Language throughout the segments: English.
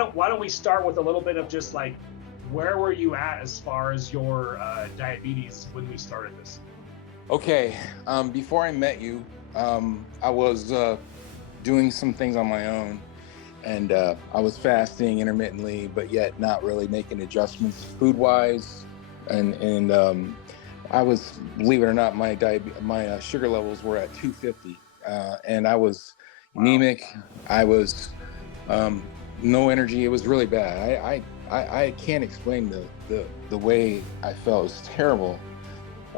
don't we start with a little bit of just like, where were you at as far as your diabetes when we started this? Okay, before I met you, I was doing some things on my own, and I was fasting intermittently, but yet not really making adjustments food-wise, and I was, believe it or not, my sugar levels were at 250, and I was anemic. I was no energy. It was really bad. I can't explain the way I felt. It was terrible.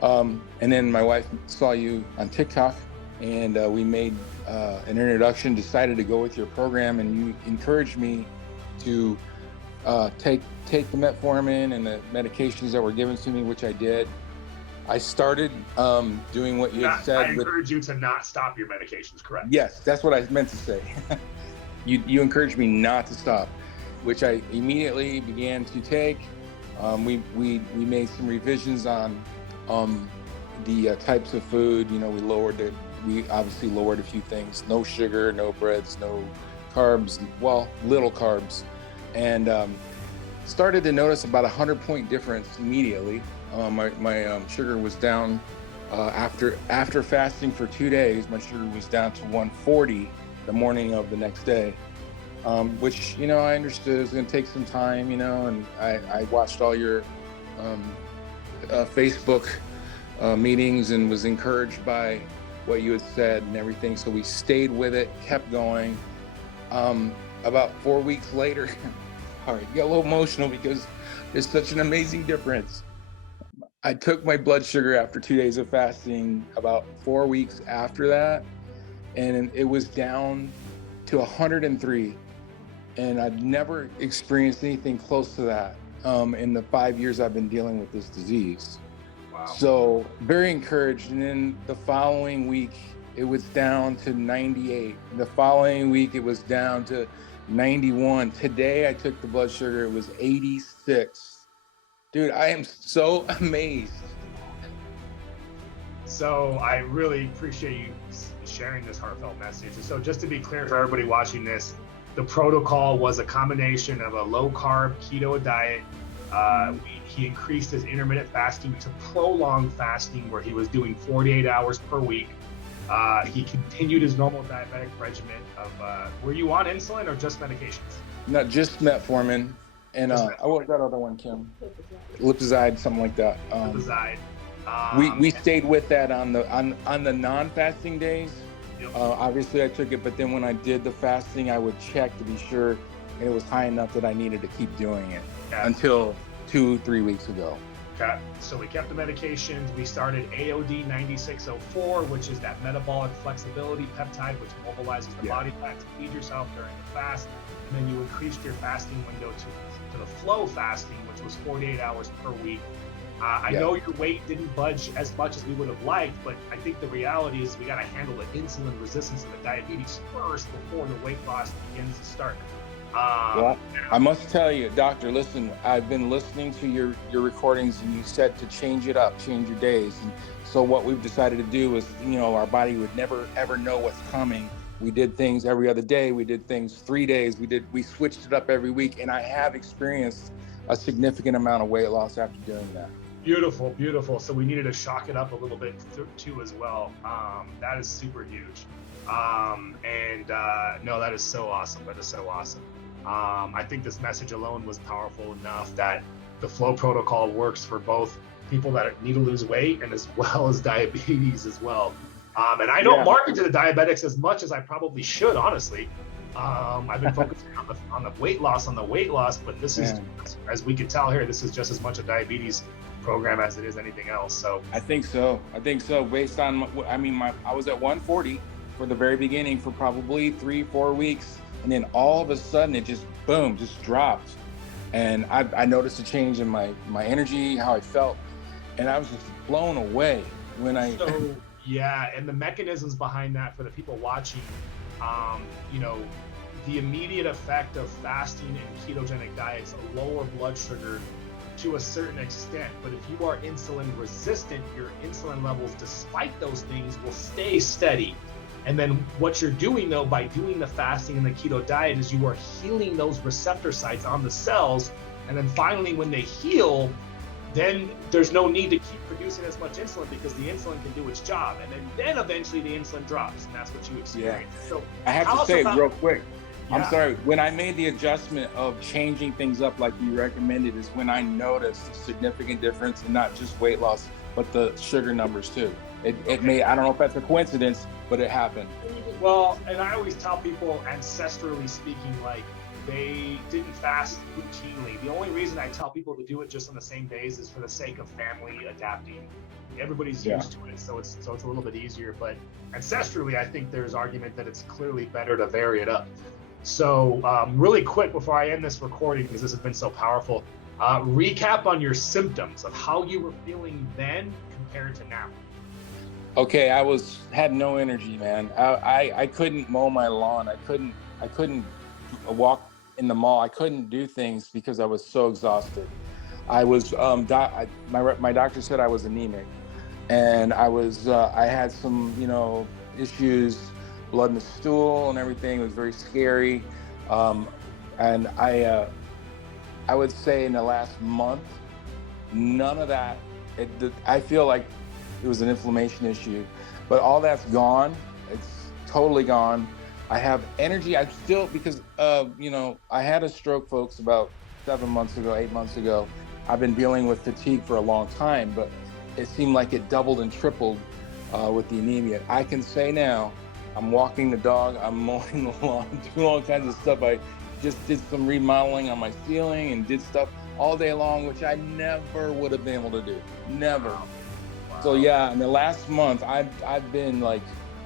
And then my wife saw you on TikTok, and we made an introduction, decided to go with your program, and you encouraged me to take the metformin and the medications that were given to me, which I did. I started doing what you had said. I encourage you to not stop your medications, correct? Yes, that's what I meant to say. You encouraged me not to stop, which I immediately began to take. We made some revisions on the types of food. You know, we obviously lowered a few things: no sugar, no breads, no carbs, well, little carbs, and started to notice about 100-point difference immediately. My sugar was down after fasting for 2 days. My sugar was down to 140 the morning of the next day, which, you know, I understood it was going to take some time, you know, and I watched all your Facebook meetings and was encouraged by what you had said and everything. So we stayed with it, kept going. About 4 weeks later, all right, got a little emotional because there's such an amazing difference. I took my blood sugar after 2 days of fasting about 4 weeks after that, and it was down to 103. And I've never experienced anything close to that in the 5 years I've been dealing with this disease. Wow. So very encouraged. And then the following week, it was down to 98. The following week, it was down to 91. Today, I took the blood sugar, it was 86. Dude, I am so amazed. So I really appreciate you sharing this heartfelt message. And so just to be clear for everybody watching this, the protocol was a combination of a low-carb keto diet. He increased his intermittent fasting to prolonged fasting, where he was doing 48 hours per week. He continued his normal diabetic regimen of, were you on insulin or just medications? Not just metformin. And what was that other one, Kim? Lipizide, something like that. Lipizide. We stayed with that on the non-fasting days. Yep. Obviously, I took it, but then when I did the fasting, I would check to be sure, and it was high enough that I needed to keep doing it until 2-3 weeks ago. Okay, so we kept the medications. We started AOD 9604, which is that metabolic flexibility peptide, which mobilizes the body fat to feed yourself during the fast. And then you increased your fasting window to the FLOA fasting, which was 48 hours per week. I know your weight didn't budge as much as we would have liked, but I think the reality is we got to handle the insulin resistance and the diabetes first before the weight loss begins to start. Well, I must tell you, doctor, listen, I've been listening to your recordings, and you said to change it up, change your days. And so what we've decided to do is, you know, our body would never, ever know what's coming. We did things every other day. We did things 3 days. We switched it up every week. And I have experienced a significant amount of weight loss after doing that. Beautiful, beautiful. So we needed to shock it up a little bit too as well. That is super huge. No, that is so awesome. That is so awesome. I think this message alone was powerful enough that the FLOA protocol works for both people that need to lose weight and as well as diabetes as well. And I don't market to the diabetics as much as I probably should, honestly. I've been focusing on the weight loss, but this is, as we can tell here, this is just as much a diabetes program as it is anything else. So I think so. Based on, I was at 140 for the very beginning for probably 3-4 weeks. And then all of a sudden it just, boom, just dropped. And I noticed a change in my energy, how I felt. And I was just blown away when I... So, yeah, and the mechanisms behind that for the people watching, you know, the immediate effect of fasting and ketogenic diets lower blood sugar to a certain extent. But if you are insulin resistant, your insulin levels, despite those things, will stay steady. And then what you're doing though, by doing the fasting and the keto diet, is you are healing those receptor sites on the cells. And then finally, when they heal, then there's no need to keep producing as much insulin because the insulin can do its job. And then eventually the insulin drops, and that's what you experience. Yeah. So I have to say real quick, Yeah. I'm sorry, when I made the adjustment of changing things up like you recommended is when I noticed a significant difference in not just weight loss, but the sugar numbers too. It may, I don't know if that's a coincidence, but it happened. Well, and I always tell people, ancestrally speaking, like, they didn't fast routinely. The only reason I tell people to do it just on the same days is for the sake of family adapting. Everybody's used to it, so it's a little bit easier. But ancestrally, I think there's argument that it's clearly better to vary it up. So really quick before I end this recording, because this has been so powerful, recap on your symptoms of how you were feeling then compared to now. Okay, had no energy, man. I couldn't mow my lawn. I couldn't walk in the mall. I couldn't do things because I was so exhausted. I was my doctor said I was anemic, and I had some issues, blood in the stool and everything. It was very scary, and I would say in the last month, none of that. I feel like it was an inflammation issue, but all that's gone. It's totally gone. I have energy. I still, because I had a stroke, folks, about 8 months ago. I've been dealing with fatigue for a long time, but it seemed like it doubled and tripled with the anemia. I can say now, I'm walking the dog, I'm mowing the lawn, doing all kinds of stuff. I just did some remodeling on my ceiling and did stuff all day long, which I never would have been able to do. Never. So yeah, in the last month, I've been like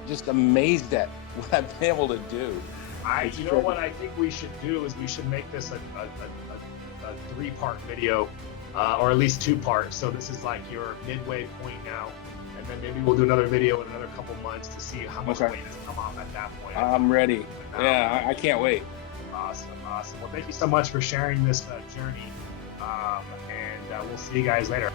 just amazed at what I've been able to do. What I think we should do is we should make this a 3-part video, or at least 2 parts. So this is like your midway point now, and then maybe we'll do another video in another couple months to see how much weight has come off at that point. I'm ready. Yeah, I can't wait. Awesome. Well, thank you so much for sharing this journey, and we'll see you guys later.